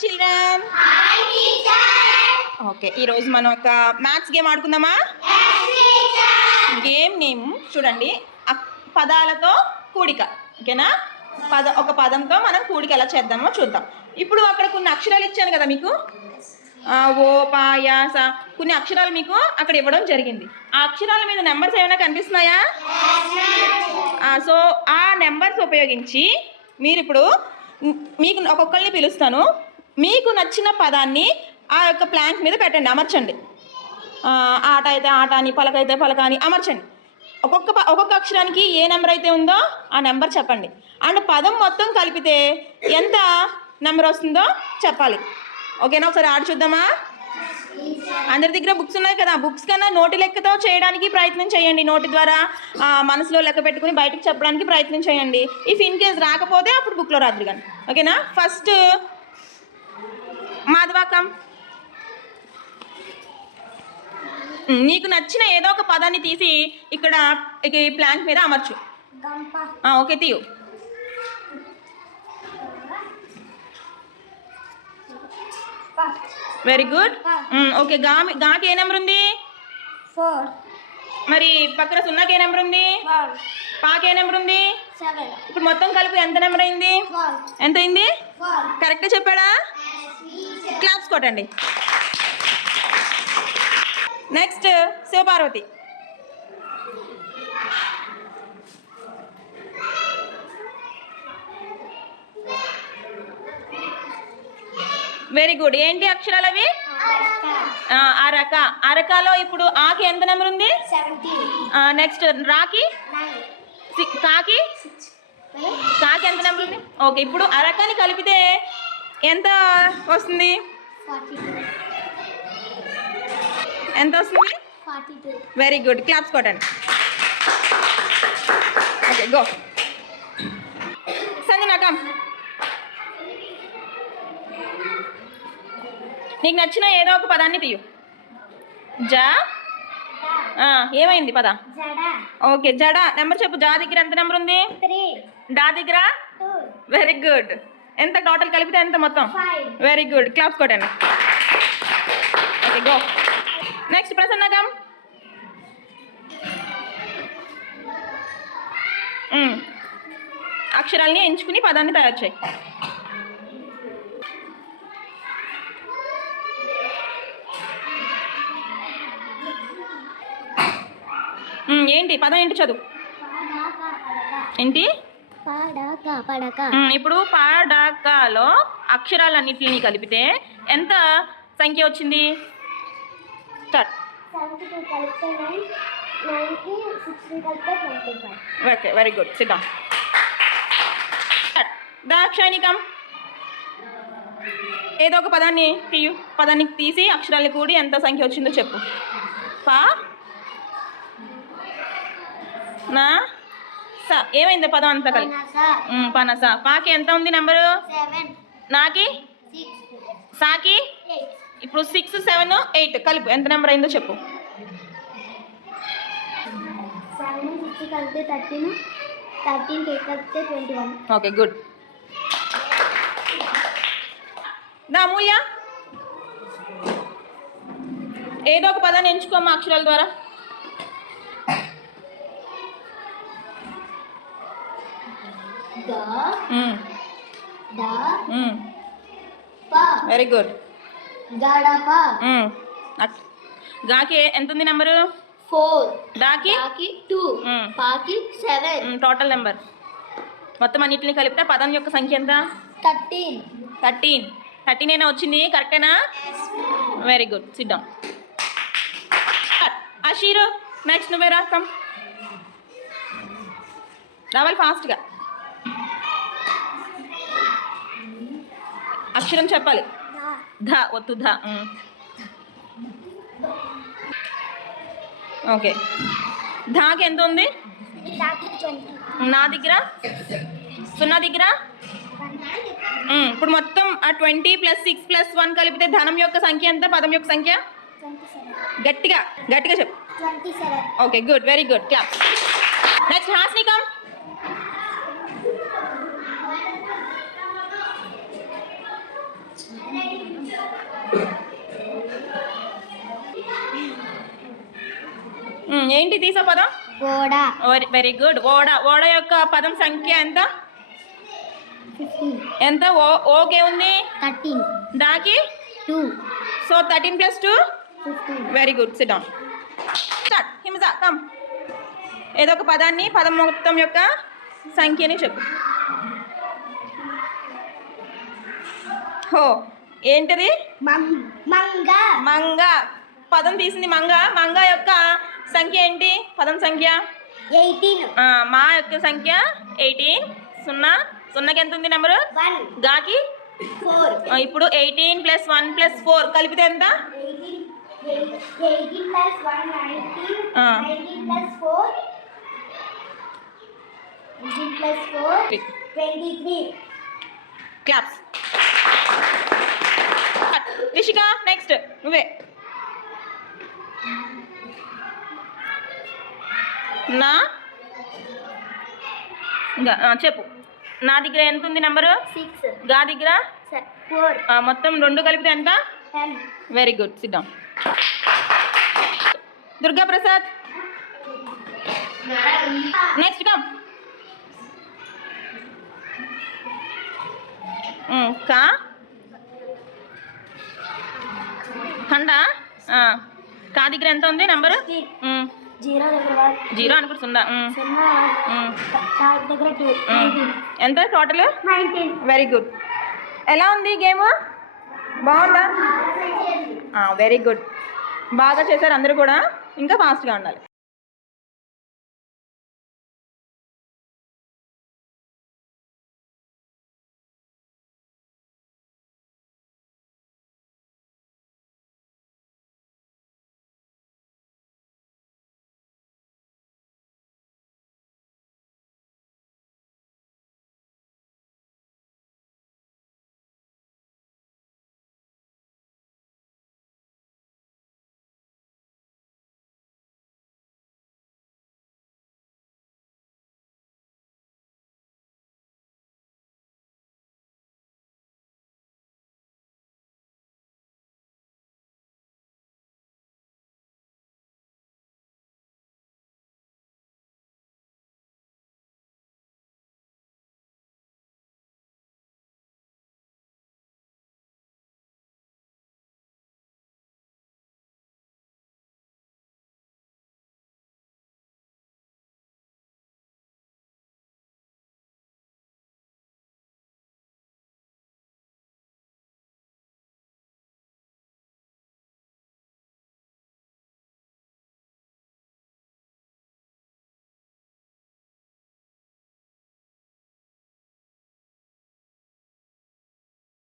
Children okay, ఈరోజు మనం ఒక మ్యాథ్స్ గేమ్ ఆడుకుందామా? గేమ్ నేమ్ చూడండి, పదాలతో కూడిక. ఓకేనా? ఒక పదంతో మనం కూడిక ఎలా చేద్దామో చూద్దాం. ఇప్పుడు అక్కడ కొన్ని అక్షరాలు ఇచ్చాను కదా మీకు, ఓ పా యా సా, కొన్ని అక్షరాలు మీకు అక్కడ ఇవ్వడం జరిగింది. ఆ అక్షరాల మీద నెంబర్స్ ఏమైనా కనిపిస్తున్నాయా? సో ఆ నెంబర్స్ ఉపయోగించి మీరు ఇప్పుడు మీకు ఒక్కొక్కరిని పిలుస్తాను, మీకు నచ్చిన పదాన్ని ఆ యొక్క ప్లాంక్ మీద పెట్టండి, అమర్చండి. ఆట అయితే ఆట అని, పలక అయితే పలక అని అమర్చండి. ఒక్కొక్క అక్షరానికి ఏ నెంబర్ అయితే ఉందో ఆ నెంబర్ చెప్పండి. అండ్ పదం మొత్తం కలిపితే ఎంత నెంబర్ వస్తుందో చెప్పాలి. ఓకేనా? ఒకసారి ఆడి చూద్దామా? అందరి దగ్గర బుక్స్ ఉన్నాయి కదా, బుక్స్ కన్నా నోటి లెక్కతో చేయడానికి ప్రయత్నం చేయండి. నోటి ద్వారా మనసులో లెక్క పెట్టుకుని బయటకు చెప్పడానికి ప్రయత్నం చేయండి. ఇఫ్ ఇన్ కేస్ రాకపోతే అప్పుడు బుక్లో రాదు కానీ. ఓకేనా? ఫస్ట్ మాధవాకం, నీకు నచ్చిన ఏదో ఒక పదాన్ని తీసి ఇక్కడ ప్లాంక్ మీద అమర్చు. ఓకే, తీయు. Very good. ఓకే, గాకి ఏ నెంబర్ ఉంది? 4. మరి పక్కన సున్నాకి ఏ నెంబర్ ఉంది? 1. పాకి ఏ నెంబర్ ఉంది? 7. ఇప్పుడు మొత్తం కలిపి ఎంత నెంబర్ అయింది? 1. ఎంత అయింది? 1. కరెక్ట్గా చెప్పాడా? క్లాప్స్ కొట్టండి. నెక్స్ట్ శివపార్వతి. Very good. ఏంటి అక్షరాలు అవి? అరక. అరకాలో ఇప్పుడు ఆకి ఎంత నెంబర్ ఉంది? 17. నెక్స్ట్ రాకి? 9. కాకి? 6. కాకి ఎంత నెంబర్ ఉంది? ఓకే, ఇప్పుడు అరకాని కలిపితే ఎంత వస్తుంది? 42. ఎంత వస్తుంది? 42. Very good. క్లాప్స్ కొట్టండి. Okay, go. సంజన కమ్. నీకు నచ్చిన ఏదో ఒక పదాన్ని తీయు. జా. ఏమైంది పద? ఓకే, జడ. నెంబర్ చెప్పు. జా దగ్గర ఎంత నెంబర్ ఉంది? 3. డా దగ్గర? 2. Very good. ఎంత టోటల్ కలిపితే ఎంత మొత్తం? 5. Very good. క్లాప్స్ కొట్టండి. Okay, go. నెక్స్ట్ ప్రసన్నకం. అక్షరాలని ఎంచుకుని పదాన్ని తయారు చేయి. ఏంటి పదం? ఏంటి చదువు? ఏంటి? ఇప్పుడు పాడకలో అక్షరాలన్నిటిని కలిపితే ఎంత సంఖ్య వచ్చింది? Start. Okay, very good. Sit down. దాక్షాయనికం. ఏదో ఒక పదాన్ని తీయు. పదాన్ని తీసి అక్షరాలు కూడి ఎంత సంఖ్య వచ్చిందో చెప్పు. పా నా సా. ఏమైంది పదం అంతా కలిపి? పనస. పాకి ఎంత ఉంది నెంబరు? 7. నాకి? 6. సాకి? 8. ఇప్పుడు 6, 7, 8 కలిపి ఎంత నెంబర్ అయిందో చెప్పు. 7, 6 కలిపితే 13. 13 8 కలిపితే 21. Okay, good. నా అమూల్య, ఏదో ఒక పదాన్ని ఎంచుకోమ్మా అక్షరాల ద్వారా. Very good. గాకి ఎంత ఉంది నెంబరు? 4. డాకి? 2. పాకి 7. టోటల్ నెంబర్ మొత్తం అన్నింటిని కలిపితే పదం యొక్క సంఖ్య ఎంత? 13. 13 అయినా వచ్చింది. కరెక్టేనా? Very good. Sit down. Ashiru, next నువ్వే రాకం. రావాలి ఫాస్ట్గా. అక్షరం చెప్పాలి. ధ. ఒత్తు ధ. ఓకే, ధాకి ఎంత ఉంది? నా దగ్గర? సున్నా దగ్గర? ఇప్పుడు మొత్తం ఆ 20 + 6 + 1 కలిపితే ధనం యొక్క సంఖ్య ఎంత? పదం యొక్క సంఖ్య? 27. గట్టిగా చెప్పు. 27. Okay, good. Very good. Clap. Next హాస్నికం. ఏంటి తీసా పదం? గోడ. Very good. ఓడ. ఓడ యొక్క పదం సంఖ్య ఎంత? 15. ఎంత? ఓకే ఉంది. 13. దాకి 2. So 13 + 2 15. Very good. Sit down. Start. Himaja come. ఏదో ఒక పదాన్ని పదం మొత్తం యొక్క సంఖ్యని చెప్పు. హో ఏంటిది? మంగ. మంగ. పదం తీసింది మంగ. మంగ యొక్క సంఖ్య ఏంటి? పదం సంఖ్య 18. మా యొక్క సంఖ్య 18. 0. 0కి ఎంత ఉంది నెంబరు? 1. గాకి 4. ఇప్పుడు 18 + 1 + 4 కలిపితే ఎంత? 18 + 1 19. 19 + 4 23. క్లాప్స్. రిషిక నెక్స్ట్ నువ్వే. నా ఇంకా చెప్పు. నా దగ్గర ఎంత ఉంది నెంబరు? 6. గా దగ్గర 4. మొత్తం 2 కలిపితే ఎంత? 10. Very good. Sit down. Durga Prasad next come. కా ఖండ. కా దగ్గర ఎంత ఉంది నెంబరు? 0 దగ్గర 1. 0 అనుకుంటుందా? 0 దగ్గర 2. 19. ఎంత టోటల్? 19. Very good. ఎలా ఉంది గేమ్? బాగుందా? Very good. బాగా చేశారు అందరూ కూడా. ఇంకా ఫాస్ట్గా ఉండాలి.